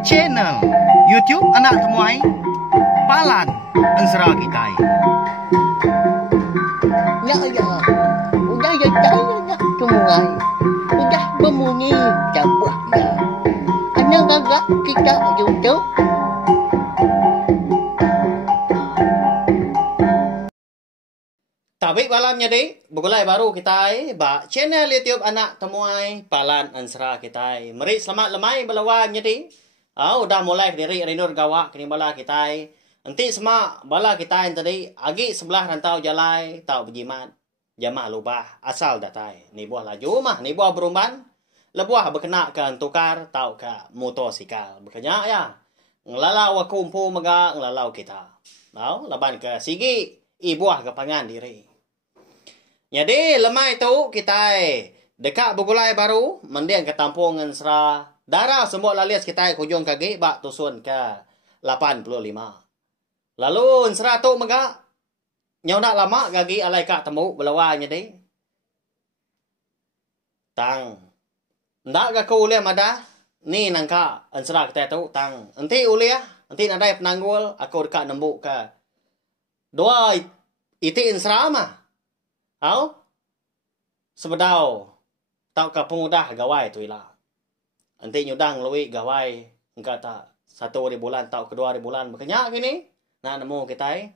Channel YouTube anak temuai Palan Ansara Kitai. Ya, udah ya anak temuai. Udah berbunyi cabutnya. Anak gagak kita YouTube. Tabik malamnya deh, begulai baru kita bak channel YouTube anak temuai Palan Ansara kita. Mari selamat lemai belawannya deh. Udah mulai dari rinur gawak kini bala kita. Nanti semua bala kita yang tadi agi sebelah rantau jalai tau berjimat. Jamah lubah asal datai. Ni buah laju mah, ni buah berumban. Lebuah berkena ke tukar tau ke motosikal. Berkenyak ya. Ngelalau aku umpu mega ngelalau kita. Tau, laban ke sigi ibuah ke pangan diri. Jadi lemai tu kita dekat begulai baru mendiang ke tampungan Ansara. Darah semua lalias kita kujung kaki bak tusun ke 85. Lalu Ansara tu mega nyau nak lama kaki alai kak temu belawanya deh. Tang. Ndak ke kau uliah madah. Ni nangka Ansara kita tu tang. Nanti uliah, nanti nadai penanggul aku dekat nembuk ke. Dua iti Ansara mah. Sebedau tau ke pengudah gawai tu ilah. Nanti nyudang lui gawai engkau tak 1 hari bulan tau ke 2 hari bulan berkenyak gini. Nak nemu kita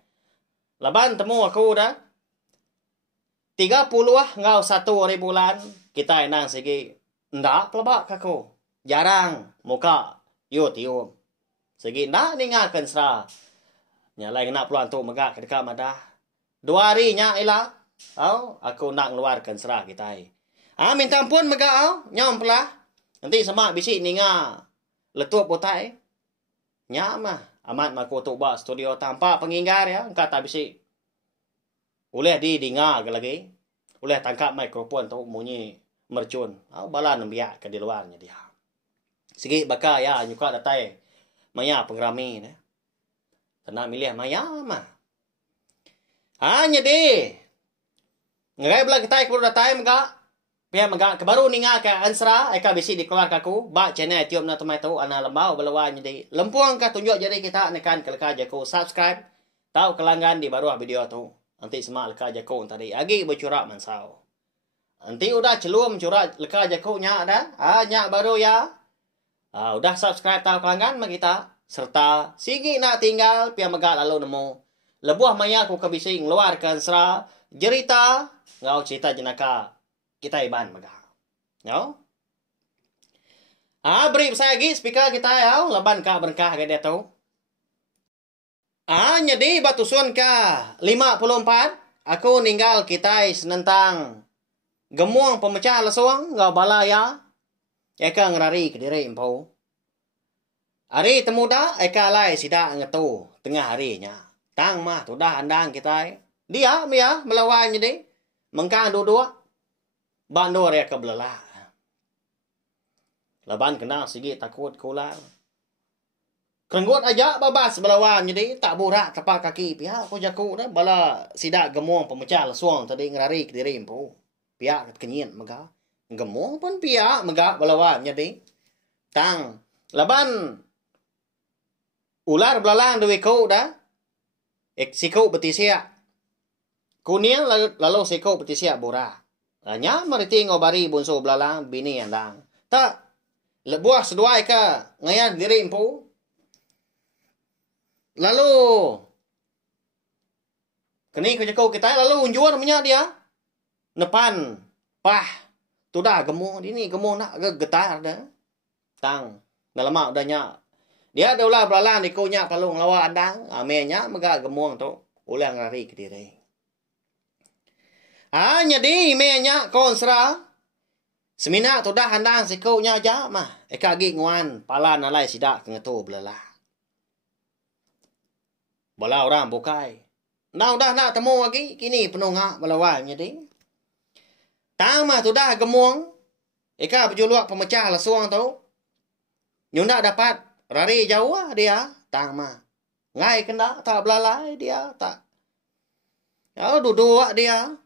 laban temu aku dah 30 ngau 1 hari bulan kita nang segi ndak pelabak aku. Jarang muka YouTube. Segi ndak ningakan Ansara. Nyalai nak peluang tu megak dekat madah. 2 hari nya ilah. Aku nak ngeluarkan Ansara kita. Minta ampun mega nyam pelah. Nanti semak bisi ninga letup potai. Nya mah amat maku tu buat studio tanpa penginggar ya. Engkau tak bisi. Boleh di dengar lagi. Boleh tangkap mikrofon tu bunyi mercun. Bala nembiak ke di luarnya dia. Segi bakal ya nyuka datai maya pengrami ne. Tenang milih maya mah. Hanya deh. Ngai belah kita ikut datai mega. Pihak mega kebaru ninga ke Ansara eka bisi dikeluar kaku ba channel YouTube na tumai tu ana lembau belawan jadi lempuang ka tunjuk jadi kita nekan kelka jaku subscribe tahu kelanggan di baru video tu nanti semak leka jaku tadi agi bercurak mansau nanti udah celum curak leka jaku nya ada nya baru ya udah subscribe tahu kelanggan ma kita serta sigi nak tinggal pihak mega lalu nemu lebuah maya ku kebisi ngeluar ke Ansara cerita ngau cerita jenaka kita iban mega. Yo. Beri saya lagi speaker kita ya, laban ka berkah ke dia tu. Jadi batusun ka 54 aku ninggal kita senentang gemuang pemecah lesuang ngau balaya. Eka ngerari ke diri empau. Hari temuda eka lai sida ngetu tengah harinya. Tang mah tudah andang kita. Dia mia melawan jadi mengkang dua-dua. Bandor ya kebelelah. Laban kena sigi takut kular. Kerenggut aja babas belawan jadi tak burak tapak kaki pihak aku jaku dah bala sidak gemuang pemecah lesuang tadi ngerari ke diri empu. Pihak kenyin mega. Gemuang pun pihak mega belawan jadi. Tang laban ular belalang dewe kau dah. Sikau betisia. Kuning lalu sikau betisia borah. Nya mariti ngobari bunso belalang bini andang. Tak lebuah seduai ka ngayan diri empu. Lalu kini kejako kita lalu unjuan minyak dia. Nepan pah tudah gemung ini gemung nak getar dah. Tang dalam mak udah nyak. Dia ada ulah belalang dikunya palung lawa andang. Amenya mega gemung tu ulah ngari ke diri. Jadi menya konsra semina tu dah handang sikau nya aja mah eka gi nguan palan alai sidak ngetu belalah. Bola orang bukai. Nah udah nak temu lagi kini penuh ngak belawan jadi. Tang mah tu dah gemuang eka berjuluak pemecah lesuang tu. Nyunda dapat rari jauh dia tang mah. Ngai kena tak belalai dia tak. Ya duduk dia.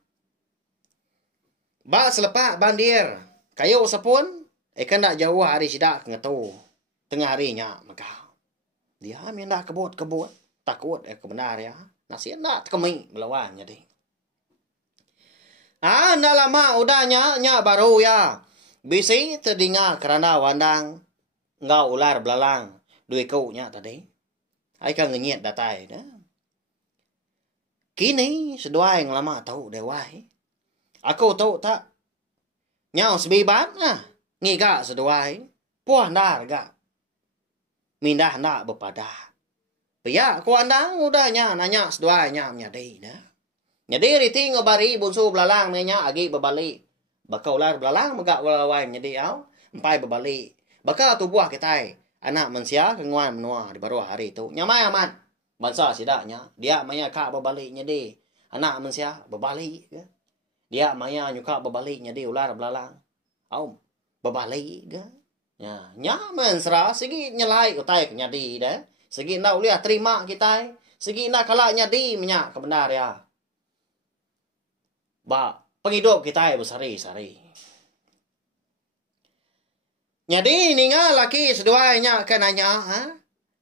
Ba selepak bandir. Kayu sepun. Kan tak jauh hari sidak ngetu. Tengah harinya maka. Dia minta kebut. Takut kebenar ya. Nasi nak kemi melawan jadi. Ndak lama udahnya baru ya. Bisi terdengar kerana wandang ngau ular belalang. Dua kaunya tadi. Ai kan ngenyet datai dah. Kini seduai yang lama tahu dewai. Aku tahu tak. Nyau sebibat nah. Ngiga seduai. Puah dah gak. Mindah nak berpadah. Pia ku andang udahnya nanya seduai nya menyadi dah. Nyadi riti ngobari bunsu belalang nya agi berbalik. Bakau ular belalang megak walawai nyadi au. Empai berbalik. Bakal tu buah kita. Anak manusia kenguan menua di baru hari itu. Nyamai aman. Bangsa sidaknya. Dia maya kak berbaliknya di. Anak manusia berbalik. Ke? Dia maya nyuka berbaliknya di ular belalang. Au. Berbalik ke? Ya. Nyaman serah. Segi nyelai utai kenyadi dah. Segi nak uliah terima kita. Segi nak kalaknya di minyak kebenar ya. Penghidup kita bersari-sari. Jadi ninga laki seduanya kenanya,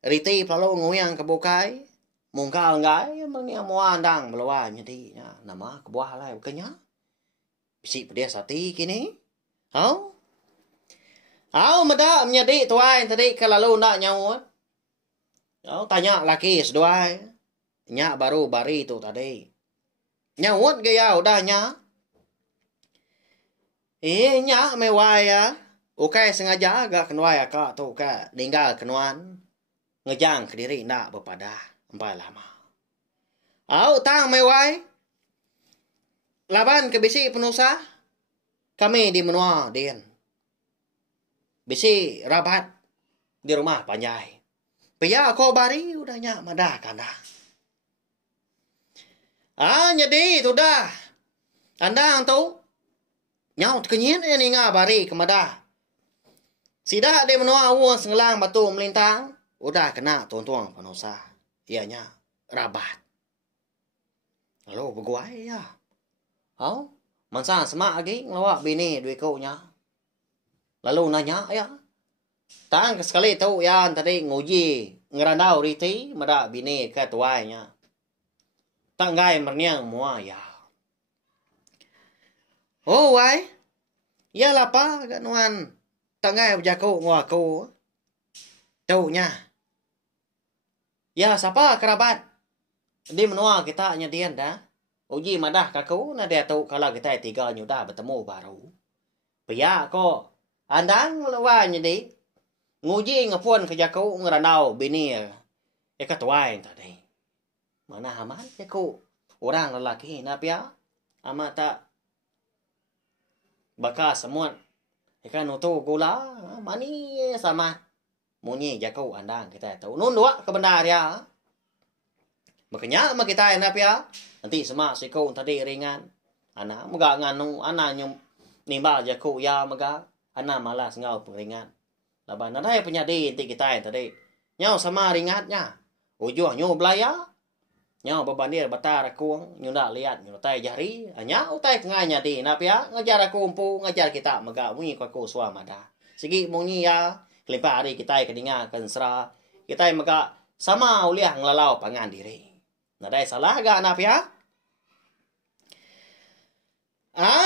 riti pelalu nguyang kebukai, mungkal ngai, mengnia muandang melawan jadi nama kebuah lah bukannya. Bisi pedia sati kini, meda menjadi tuai tadi kelalu nak nyawut. Tanya laki seduai, nya baru bari tu tadi. Nyawut gaya udahnya. Nya mewah ya. Ukai sengaja agak kenuai akak tu ka tinggal kenuan ngejang ke diri nak berpadah empat lama. Tang mewai laban ke bisi penusa kami di menua din. Bisi rabat di rumah panjai. Pia kau bari udahnya madah kanda. Jadi sudah andang tu nyaut kenyin ini ngabari kemadah. Sidak dia menua awal senglang batu melintang. Udah kena tuang-tuang penusa. Ianya rabat. Lalu berguai ya. Mansa semak lagi ngelawak bini dua kaunya. Lalu nanya ya. Tang sekali tahu ya tadi nguji ngerandau riti. Mada bini ke tuainya. Tanggai merniang mua ya. Wai. Ya lapa gak nuan. Tangai berjaku ngaku. Taunya. Ya siapa kerabat? Di menua kita nyedian dah. Uji madah kaku. Nah dia tahu kalau kita tiga nyudah bertemu baru. Pia ko. Andang lawan nyedi. Nguji ngepun ke jaku ngeranau bini. Katuai tadi. Mana aman jaku. Orang lelaki na pia. Amat tak. Bakas semua. Ikan utuh gula, mani sama. Munyi jaku andang kita tahu. Nun dua kebenar ya. Makanya sama kita enak ya. Nanti semua sikau tadi ringan. Anak megak nganu, anak nyum nimba jaku ya megak. Anak malas ngau peringan. Laban ada yang penyadi nanti kita tadi. Nyau sama ringatnya. Ujung nyu belaya. Nyau bebandir batar akuang nyunda lihat nyutai jari anya utai nganya di napia ngajar aku umpu ngajar kita mega munyi aku suamada sigi munyi ya kelimpa hari kita kedinga kensra kita mega sama uliah ngelalau pangan diri nadai salah ga napia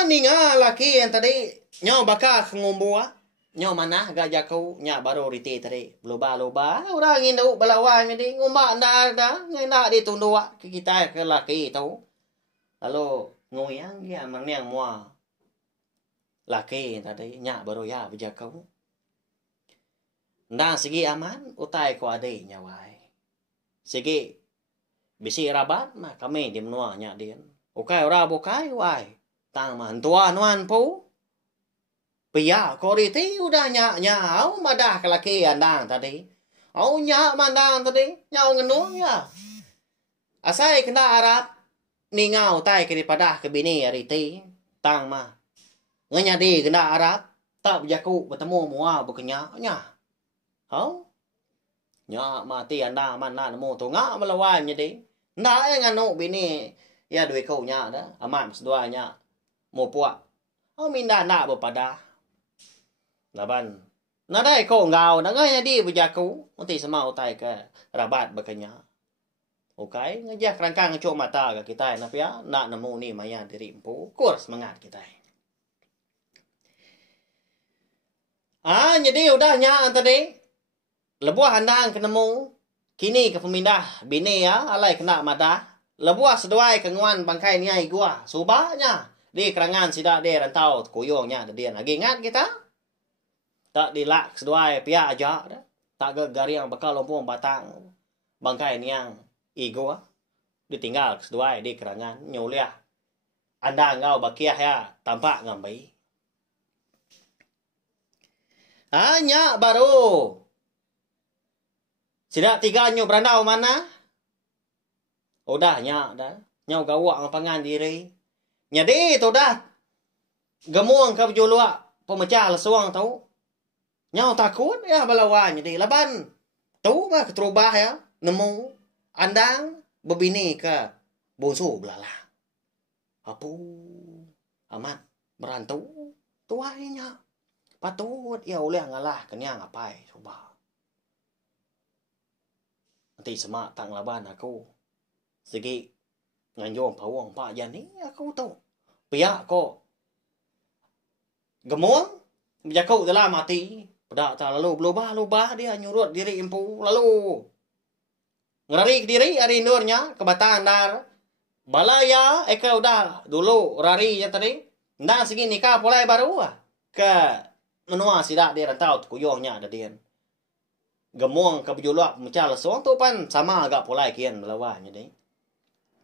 ninga laki yang tadi nyau baka ngumbua nyau mana ga jaku nya baru riti tadi loba orang induk balawan ni ngumba nda ngena di tundua kita ke laki tahu lalu ngoyang dia meneng mua laki tadi nya baru ya berjaku nda segi aman utai ko ade nyawai segi bisi rabat mah kami di menua nya din ukai ora bukai wai tang man tua nuan pu Pia koriti udah nyak madah ke laki andang tadi. Nyak mandang tadi. Nyau ngenung ya. Asai kena Arab. Ni ngau tai ke padah ke bini riti. Tang mah. Nganyadi kena Arab. Tak berjaku bertemu mua berkenyak. Nyak mati andang mana nemu tu ngak melawan jadi. Ndak nganu bini. Ya duit kau nyak dah. Amat seduanya. Mau puak. Minda nak berpadah. Laban. Nadai ko ngau na ngaya di bujaku. Unti sama utai ke rabat bakanya. Okay, ngajak rangkang cok mata ke kita na pia nak nemu ni maya diri empu. Kur semangat kita. Jadi udahnya tadi. Lebuah handang kenemu. Kini ke pemindah bini ya, alai kena madah. Lebuah seduai kenguan bangkai niai gua. Subahnya. Di kerangan sidak dia rantau kuyongnya dia lagi ingat kita. Tak dilak seduai pihak aja dah. Tak ke gariang bakal lompong batang bangkai niang igo ditinggal seduai di kerangan nyuliah. Anda ngau bakiah ya tampak ngambai. Hanya baru. Sidak tiga nyu berandau mana? Udahnya dah. Nyau gawak ngapangan diri. Jadi tu dah. Gemuang ke berjuluak pemecah lesuang tau. Nyau takut ya balawan jadi laban. Tu mah keterubah ya. Nemu andang berbini ke bonsu belalang. Apu amat merantu tuainya. Patut ia oleh ngalah kenyang apai coba. Nanti semak tak laban aku. Segi nganjong pawang pak jani aku tahu. Pihak ko. Gemuang berjakau dalam mati. Pedak tak lalu berubah dia nyurut diri empu lalu. Ngerarik diri hari nurnya kebataan dar. Balaya eka udah dulu rari ya tadi. Ndak segi nikah pulai baru ke menua sidak dia rantau kuyongnya ada dia. Gemuang ke berjulak pemecah lesong tu pan sama agak pulai kian melawan jadi.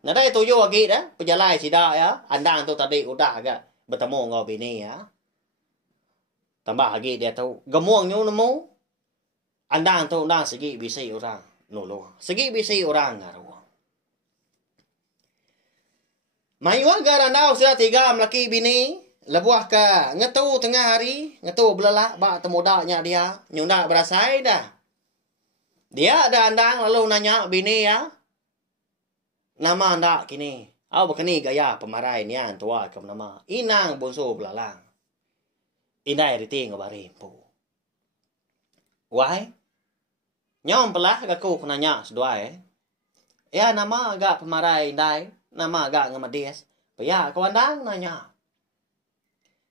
Nadai tuju lagi dah pejalai sidak ya. Andang tu tadi udah agak bertemu ngau bini ya. Tambah lagi dia tahu gemuang nyu nemu. Andang tu undang segi bisi orang nulu. Segi bisi orang ngaruh. Mayuah garandau sudah tiga melaki bini. Lebuah ke ngetu tengah hari. Ngetu belalak bak temudaknya dia. Nyunda berasai dah. Dia ada andang lalu nanya bini ya. Nama anda kini. Au bekeni gaya pemarai nian tua ke nama. Inang bonso belalang. Indai riti ngabari empu. Wahai. Nyom pelah aku penanya seduai. Ya nama agak pemarai indai. Nama agak ngamadias. Ya kawan dang nanya.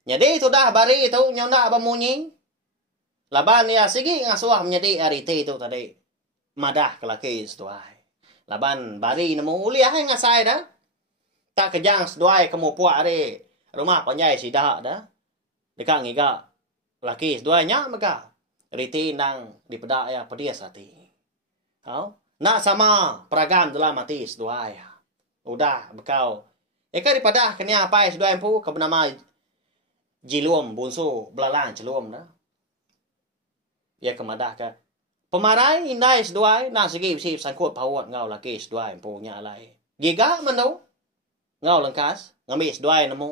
Jadi sudah bari itu nyonda bemunyi. Laban ya sigi ngasuah menjadi ariti itu tadi. Madah kelaki seduai. Laban bari nemu uliah ngasai dah. Tak kejang seduai kamu puak hari. Rumah panjai sidak dah. Dekat ngiga laki seduainya maka. Riti nang dipedak ya pedias hati. Kau nak sama peragam dalam hati seduai. Udah bekau. Eka daripada kena apa seduai empu ke bernama Jiluam bonsu belalang celum dah. Ya kemadah ke. Pemarai indai seduai nang segi bisi sangkut pawat ngau laki seduai empunya alai. Giga mendau. Ngau lengkas ngambil seduai nemu.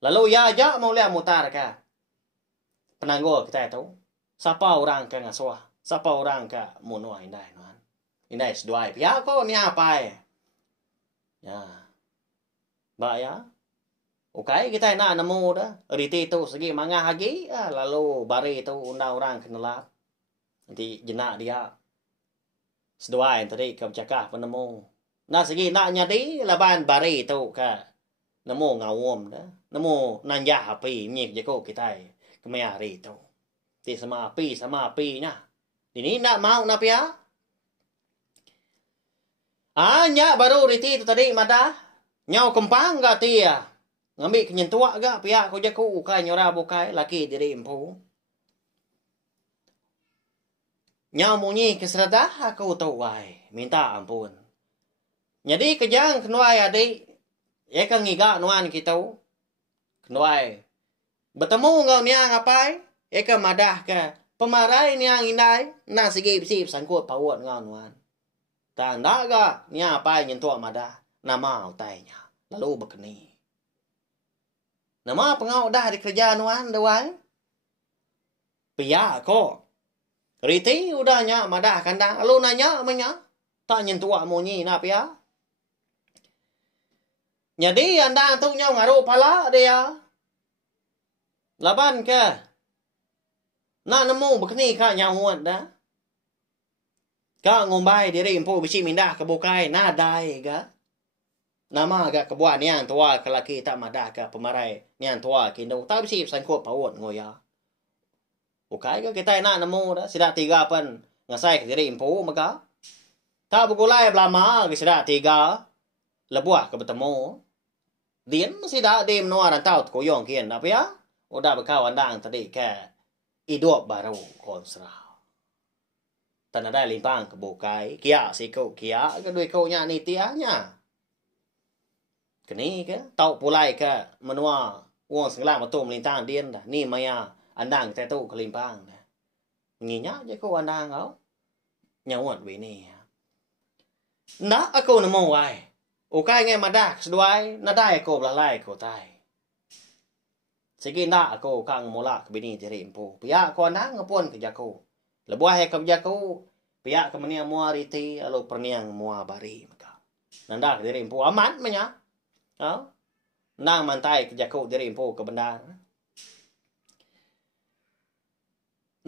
Lalu ya aja mau lihat mutar ka. Penanggo kita tahu. Siapa orang ke ngasuah? Siapa orang ke munua indai nuan. Indai seduai. Ya kau ni apa ya. Ba ya. Okay, kita nak nemu dah. Riti tu segi mangah lagi. Lalu bari tu undang orang kenalap. Nanti jenak dia. Seduai tadi kau cakap penemu. Nak segi nak nyadi laban bari tu ke. Nemu ngawom dah. Nemu nanjah api. Nyik jeko kita. Kemaya hari tu. Ti sama api nya. Ini nak mau nak ya? Nya baru riti tu tadi madah. Nyau kempang gak tia. Ngambil kenyentuak gak pihak ko jaku ukai nyora bukai laki diri empu. Nyau munyi keseradah aku tahu wai. Minta ampun. Jadi kejang kenuai adik. Ya kan ngiga nuan kita. Kenuai. Bertemu ngau niang apai. Ya kan madah ke. Pemarai niang indai. Nang segi bisi sangkut pawat ngau nuan. Tanda gak niang apai nyentuak madah. Nama utainya. Lalu berkeni. Nama pengau dah di kerja nuan dewai. Pia ko. Riti udahnya madah kandang. Lalu nanya menya. Tak nyentuak munyi na pia. Jadi anda tu nyau ngaruh pala dia. Laban ke. Nak nemu begini ka nyawat dah. Ka ngombai diri empu bisi mindah ke bukai nadai ga. Nama ga kebuat niang tua ke laki tak madah ke pemarai niang tua kindo tak bisi sangkut pawot ngoya. Bukai ga kita nak nemu dah sidak 3 pan ngasai ke diri empu maka. Tak begulai belama ke sidak 3 lebuah ke bertemu. Dian sidak dim noa rantau koyong kian apa ya? Udah berkawan dang tadi ke hidup baru konsra. Tanah dah limpang ke bukai, kia si kau kia, ke duit kau nya ni tianya. Kini ke, tau pulai ke menua uang senglang betul melintang dian dah. Ni maya andang tetu ke limpang dah. Nginya je kau andang kau. Nyawat bini. Nak aku nemu wai. Ukai ngai madak seduai, nadai aku belalai kau tai. Segi nak aku kang mula ke bini diri empu. Pihak kau andang ngepun ke jaku. Lebuah ke jaku. Pihak ke menia mua riti, lalu perniang mua bari. Nanda ke diri empu aman menya. Nang mantai ke jaku diri empu ke bendar.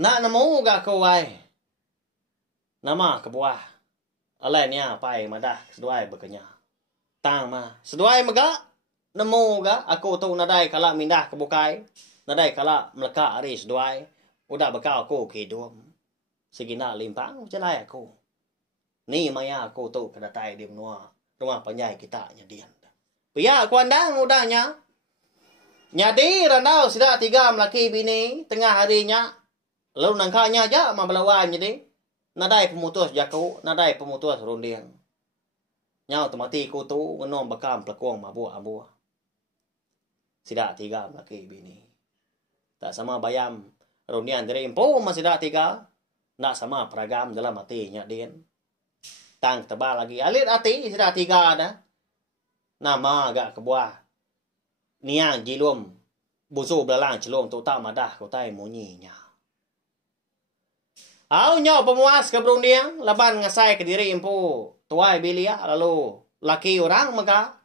Nak nemu gak kau wai. Nama ke buah. Alai nia pai madah seduai berkenya. Tang ma. Seduai megak. Nemu ga aku tu nadai kala mindah ke bukai. Nadai kala melekak hari seduai. Udah bekal aku ke hidup. Segina limpang celai aku. Ni maya aku tu kedatai di menua. Rumah penjai kita nyadian. Pihak aku andang udahnya. Nyadi randau sidak 3 melaki bini. Tengah harinya. Lalu nangkanya aja ma belawan jadi. Nadai pemutus jaku. Nadai pemutus rundiang. Nyau temati ku tu. Ngenom bekam pelekuang mabuah-abuah. Sidak 3 melaki bini. Tak sama bayam. Rundiang dari empu masih sidak 3. Nak sama peragam dalam hatinya din. Tang tebal lagi. Alit hati sudah 3 dah. Nama agak kebuah. Niang jilum. Busu belalang celum tu tak madah kau tai munyinya. Au nyau pemuas ke berundiang. Laban ngasai ke diri empu. Tuai bilia lalu. Laki orang maka.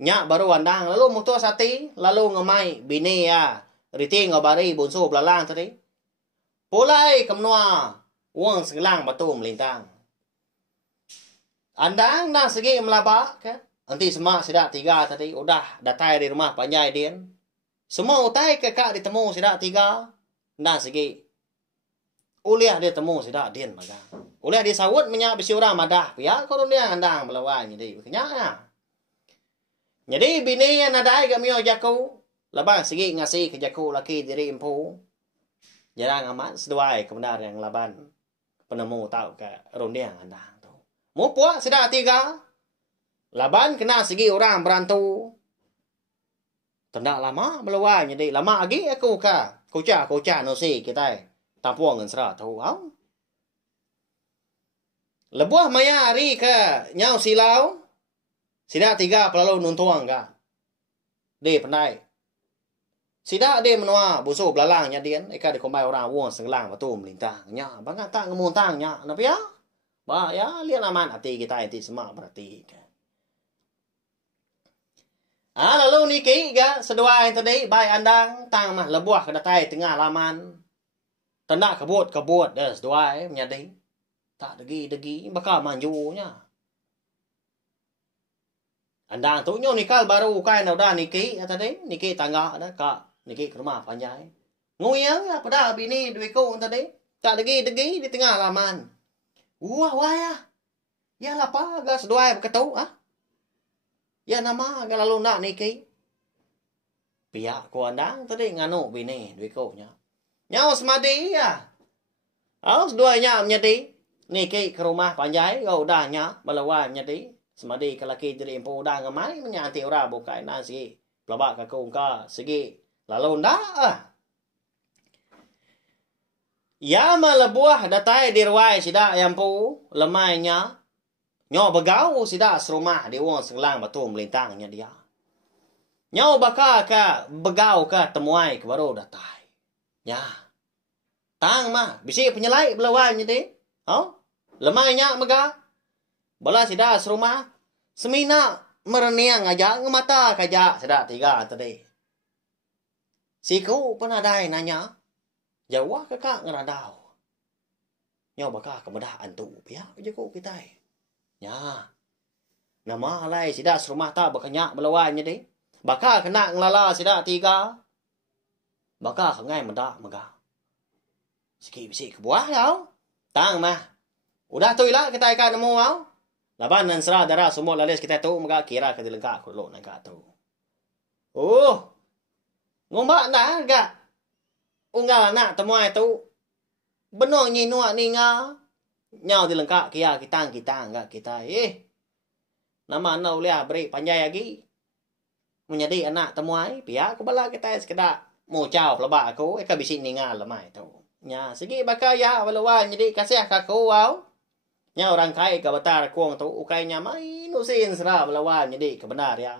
Nyak baru andang. Lalu mutus hati. Lalu ngemai bini ya. Riti ngobari busu belalang tadi. Pulai ke menua. Uang senglang batu melintang. Andang dah segi melabak ke. Nanti semua sidak 3 tadi. Udah datai di rumah panjai din. Semua utai ke kak ditemu sidak 3. Dah segi. Uliah dia temu sidak din maka. Uliah dia sawut menyak besi orang madah. Pihak korun dia andang melawan. Jadi kenyak. Jadi bini yang nadai ke mio jaku. Labang segi ngasih ke jaku laki diri empu. Jarang amat seduai kebenar yang laban. Penemu tahu ke rundiang andang tu. Mu puak sidak 3. Laban kena segi orang berantu. Tendak lama melawan jadi lama lagi aku ka. Kuca no si kita. Tampuang ngan serat tu. Lebuah maya hari ke nyau silau. Sidak 3 pelalu nuntuang ka. Dia pandai. Sidak dia menua busu belalangnya dia. Eka dikombai orang uang senglang batu melintang. Nya, bangga tak ngemuntang nya. Kenapa ya? Bah ya, lihat aman hati kita itu semua berarti. Lalu niki ga sedua yang tadi baik andang tang mah lebuah kedatai tengah laman. Tanda kebut dah sedua menyadi. Tak degi bakal manjunya. Andang tu nyo nikal baru kai udah niki tadi niki tangga ada kak. Niki ke rumah panjai. Nguyang ya pada bini duitku tadi. Tak degi di tengah laman. Wah ya. Ya lapa ga seduai berketau ah. Ya nama ga lalu nak niki. Pihak ku andang tadi nganu bini duitku nya. Nyau semadi ya. Seduanya menyedi. Niki ke rumah panjai ga udahnya balawan menyedi. Semadi ke laki diri empu udah ngemai menyati ora bukai nasi. Pelabak ke kungka segi. Lalu ndak ya malebuah datai dirwai sidak yang pu lemainya nyo begau sidak serumah di wong senglang batu melintangnya dia nyo baka ka begau ka temuai ke baru datai ya tang mah bisi penyelai belawan jadi lemainya mega bala sidak serumah semina mereniang aja ngemata kaja sidak 3 tadi. Siku pun ada nanya. Jawa kakak ngeradau. Nyaw bakal kemudahan tu pihak jago kita. Ya. Nama alai sida serumah tak berkenyak belawannya deh. Bakal kena ngelala sida 3. Bakal ngai mendak megah. Sikit bisik ke buah tau. Tang mah. Udah tu lah kita ikan nemu tau. Laban dan serah darah semua lalis kita tu megah kira ke dilengkak ku lok nak tu. Oh. Ngombak dah gak. Unggal nak temuai tu. Benar nyi nuak ni nga. Nyau dilengkak kira kita enggak kita. Nama nau liah beri panjai lagi. Menjadi anak temuai. Pihak aku bala kita sekedar. Mau jauh lebak aku. Eka bisik ni nga lemai tu. Nya segi bakal ya walawan jadi kasih aku wow. Nya orang kai ke batar kuang tu. Ukai nya main usin serah walawan jadi kebenar ya.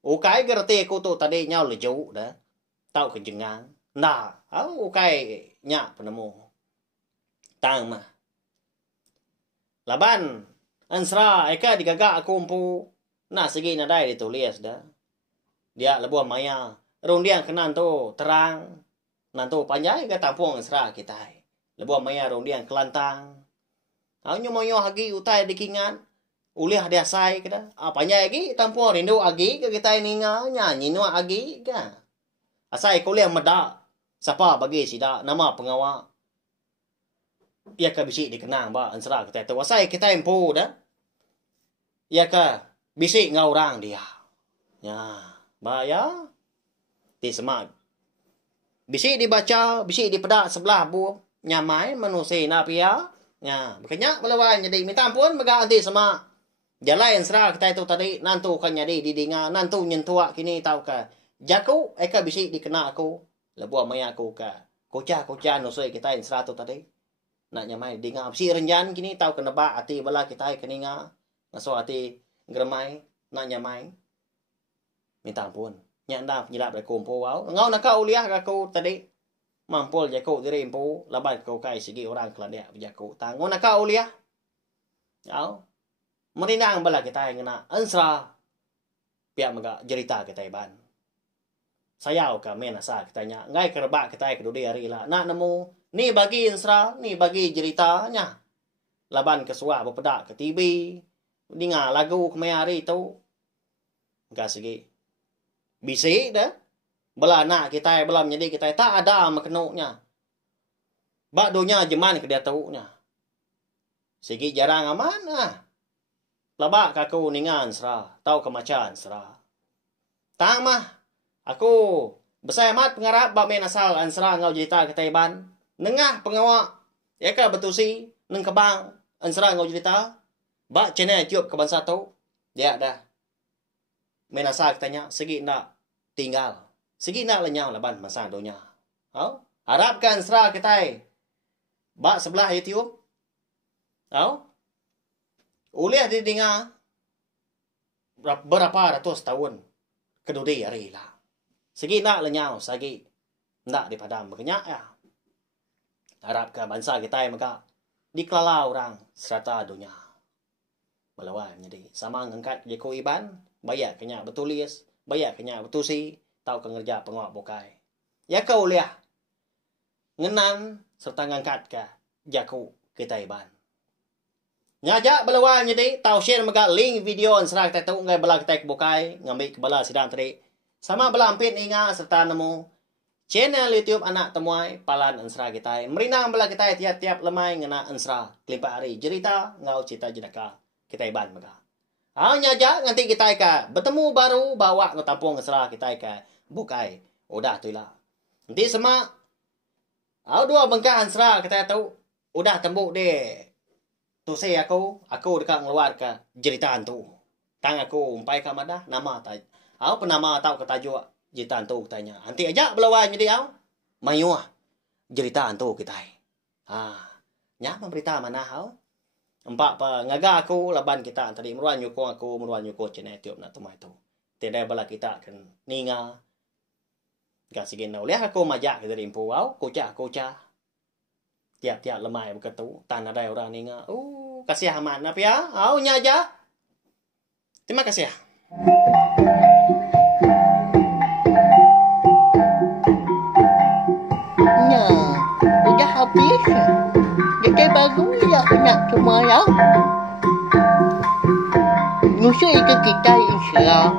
Ukai gerti aku tu tadi nyau leju dah. Tau kejengang. Nah. Ukai nya penemu. Tang mah. Laban. Ansra, eka digagak aku umpu. Nah, segi nadai ditulis dah. Dia lebuah maya. Rung dia kenan tu terang. Nantu panjai ke tampung ansra kita. Lebuah maya rung dia kelantang. Nyo moyo hagi utai dikingan. Uliah dia sai ke dah. Panjai lagi tampung rindu agi ke kita ini nyanyi nu agi ke. Asai kuliah medak. Siapa bagi sida nama pengawal. Ia ka bisik dikenang ba ansra kita tu. Asai kita empu dah. Ia ka bisik ngau orang dia. Ya, ba ya. Ti semak. Bisik dibaca, bisik dipedak sebelah bu nyamai manusia na pia. Ya, berkenyak melawan jadi minta ampun mega anti semak. Jalan ansra kita tu tadi nantu kan jadi didinga nantu nyentua kini tau ka. Jaku eka bisik dikena aku. Lebuah maya aku ka. Koca nusoi kita ansra tu tadi. Nak nyamai dinga si renjan kini tahu kena ba ati bala kita keninga ngaso ati ngremai nak nyamai minta ampun nyanda penyilap dari kumpu wow ngau nak kau liah aku tadi mampul jaku diri impu laban kau kai segi orang keladek jaku tangau nak kau liah au merinang bala kita ngena ansra pihak mega cerita kita ban sayau ka menasa kita nya ngai kerbak kita kedudi hari lah nak nemu ni bagi insra, ni bagi ceritanya. Laban kesuah berpedak ke TV. Dengar lagu kemari tu. Enggak segi. Bisik dah. Bela nak kita, bela menjadi kita. Tak ada makenuknya. Bak dunia jeman ke dia tahunya. Segi jarang aman lah. Labak aku ningan insra. Tahu kemacan insra. Tang mah. Aku besar amat pengarap bak main asal insra ngau cerita kita ban. Nengah pengawak. Ya ka betusi. Neng kebang. Ansra ngau cerita. Bak channel YouTube ke bangsa tu. Dia dah. Menasa katanya. Segi nak tinggal. Segi nak lenyau laban masa dunia. Harapkan ansra kita. Bak sebelah YouTube. Uliah didengar. Berapa ratus tahun. Kedudi hari lah. Segi nak lenyau. Segi nak dipadam. Berkenyak ya. Harap ke bangsa kita yang maka dikelala orang serata dunia. Melawan jadi sama ngangkat jeko iban, bayar kenya betulis, bayar kenya betusi, tahu kengerja penguak bokai. Ya kau liah. Ngenan serta ngangkat ke jaku kita iban. Ngajak belawan jadi tahu share maka link video ansra kita tu ngai bala kita bokai, ngambil ke bala sidang tadi. Sama bala ampit inga serta nemu channel YouTube anak temuai palan ansra kita. Merinang bala kita tiap-tiap lemai ngena ansra. Kelimpa hari cerita ngau cita jenaka kita iban maka. Nyajak nanti kita ka bertemu baru bawa ke tampung ansra kita ka bukai. Udah tu lah. Nanti semak. Dua bengkah ansra kita tahu. Udah tembuk deh. Tu saya aku dekat ngeluar ke jeritaan tu. Tang aku umpai ke madah nama tak. Penama tahu ketajuk jeritaan tu tanya. Nanti aja belawan jadi mayuah jeritaan tu kita. Nya berita mana empat pa ngaga aku laban kita tadi meruan nyukong aku meruan nyukong channel YouTube nak temai tu. Tidak bala kita kan ninga. Gak sigin na uliah aku majak ke dari impu koca. Tiap-tiap lemai begitu tanah ada orang ninga. Kasih aman apa ya? Nyaja. Terima kasih ya. Nah. Jadi bagus ya anak semua ya. Nusa itu kita insya